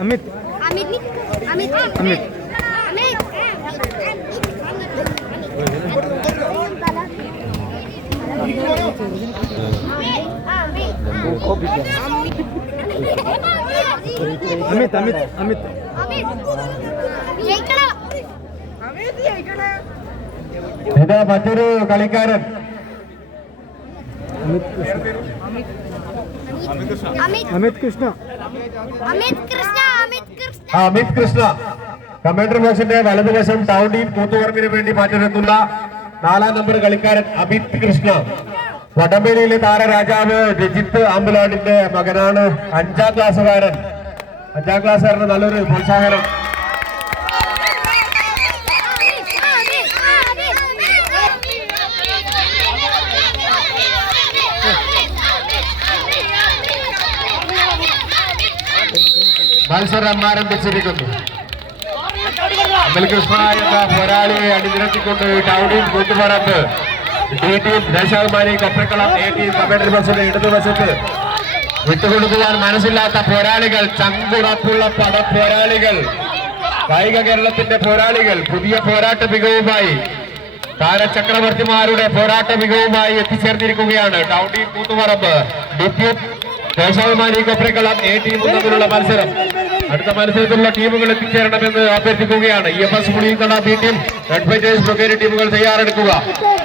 अमित अमित अमित अमित ഇതാ മറ്റൊരു കളിക്കാരൻ अमित कृष्ण അമിത് കൃഷ്ണ കമാൻഡർ ബോക്സിന്റെ വലതുവശം ടൗൺ ടീം കൂത്തുപറമ്പിന് വേണ്ടി മാറ്റിനിർത്തുന്ന 4-ാം നമ്പർ കളിക്കാരൻ അമിത് കൃഷ്ണ. വടംവലിയിലെ താരരാജാവ് രജിത്ത് ആമ്പലാടിന്റെ മകനാണ്. 5-ാം ക്ലാസ്സുകാരന് നല്ലൊരു പ്രോത്സാഹനം. മത്സരം ആരംഭിച്ചിരിക്കുന്നു. അമൽ കൃഷ്ണ എന്ന പോരാളിയെ അണിനിരത്തിക്കൊണ്ട് town team Koothuparamba, D team Deshabhimani Koprakkalam, A team commander ബസിന്റെ ഇടതുവശത്ത് വിട്ടുകൊടുക്കുവാൻ മനസ്സില്ലാത്ത പോരാളികൾ, ചങ്കുറപ്പുള്ള പോരാളികൾ, കായിക കേരളത്തിന്റെ പോരാളികൾ പുതിയ പോരാട്ട മികവുമായി, താരചക്രവർത്തിമാരുടെ പോരാട്ട മികവുമായി എത്തിച്ചേർന്നിരിക്കുകയാണ്. Town team Koothuparamba, D team Deshabhimani Koprakkalam, A team തമ്മിലുള്ള മത്സരം. അടുത്ത മത്സരത്തിലുള്ള ടീമുകൾ എത്തിച്ചേരണമെന്ന് അഭ്യർത്ഥിക്കുകയാണ്. EFS Muliyakkada, B team, red fighters brigade ടീമുകൾ തയ്യാറെടുക്കുക.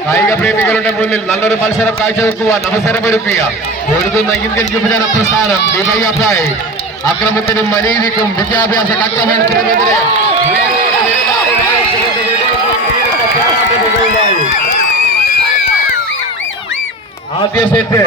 കായിക പ്രേമികളുടെ മുന്നിൽ നല്ലൊരു മത്സരം കാഴ്ചവെക്കുവാൻ അവസരമൊരുക്കുക. ഒരുതുന്ന ഇന്ത്യൻ യുവജന പ്രസ്ഥാനം DYFI അക്രമത്തിനും അനീതിക്കും വിദ്യാഭ്യാസ കച്ചവടത്തിനുമെതിരെ ആദ്യ സെറ്റ്